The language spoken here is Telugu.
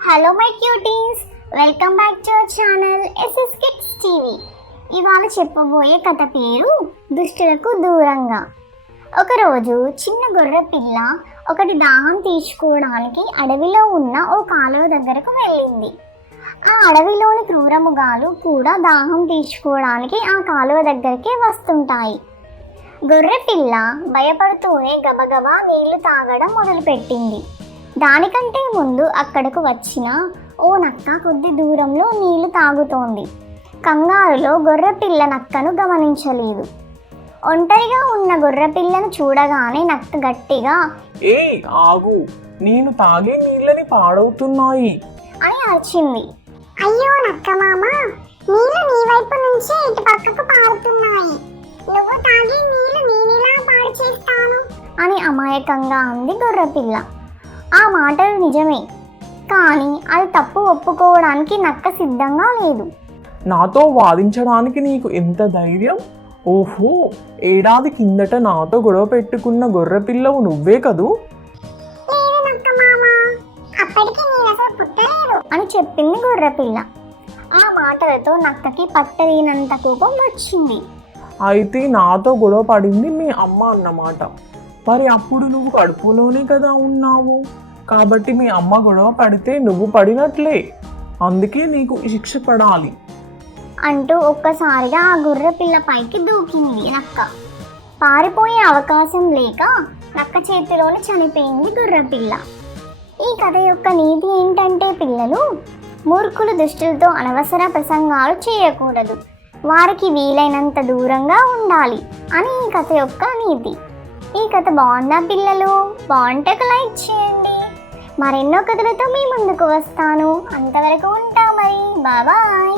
Hello my cuties, welcome back to our channel SS kids TV. ఇవాళ చెప్పబోయే కథ పేరు దుష్టులకు దూరంగా. ఒకరోజు చిన్న గొర్రె పిల్ల ఒకటి దాహం తీర్చుకోవడానికి అడవిలో ఉన్న ఓ కాలువ దగ్గరకు వెళ్ళింది. ఆ అడవిలోని క్రూరముగాలు కూడా దాహం తీర్చుకోవడానికి ఆ కాలువ దగ్గరికి వస్తుంటాయి. గొర్రె పిల్ల భయపడుతూనే గబగబా నీళ్లు తాగడం మొదలుపెట్టింది. దానికంటే ముందు అక్కడకు వచ్చిన ఓ నక్క కొద్ది దూరంలో నీళ్లు తాగుతోంది. కంగారులో గొర్రెపిల్ల నక్కను గమనించలేదు. ఒంటరిగా ఉన్న గొర్రెపిల్లను చూడగానే నక్క గట్టిగా ఏయ్ ఆగు, నేను తాగే నీళ్ళని పాడవుతున్నాయి అని అరిచింది. అయ్యో నక్క మామ, నీళ్లు నీ వైపు నుంచే ఇటు పక్కకు పారుతున్నాయి. నువ్వు తాగే నీళ్లు నేనెలా పాడు చేస్తాను అని అమాయకంగా అంది గొర్రెపిల్ల. ఆ మాటలు నిజమే, కానీ అది తప్పు ఒప్పుకోవడానికి నక్క సిద్ధంగా లేదు. నాతో వాదించడానికి నీకు ఎంత ధైర్యం? ఓహో, ఏడాది కిందట నాతో గొడవ పెట్టుకున్న గొర్రెపిల్లవు నువ్వే కదూ అని చెప్పింది గొర్రెపిల్ల. ఆ మాటలతో నక్కకి పట్టలేనంత కోపం వచ్చింది. అయితే నాతో గొడవ పడింది మీ అమ్మ అన్నమాట. మరి అప్పుడు నువ్వు కడుపులోనే కదా ఉన్నావు, కాబట్టి మీ అమ్మ గొడవ పడితే నువ్వు పడినట్లే. అందుకే నీకు శిక్ష పడాలి అంటూ ఒక్కసారిగా ఆ గొర్రెపిల్ల పైకి దూకింది నక్క. పారిపోయే అవకాశం లేక నక్క చేతిలోనే చనిపోయింది గొర్రెపిల్ల. ఈ కథ యొక్క నీతి ఏంటంటే పిల్లలు, మూర్ఖులు దుష్టులతో అనవసర ప్రసంగాలు చేయకూడదు, వారికి వీలైనంత దూరంగా ఉండాలి అని ఈ కథ యొక్క నీతి. ఈ కథ బాగుందా పిల్లలు? బాగుంటే ఒక లైక్ చేయండి. మరెన్నో కథలతో మీ ముందుకు వస్తాను. అంతవరకు ఉంటా మరి. బాయ్.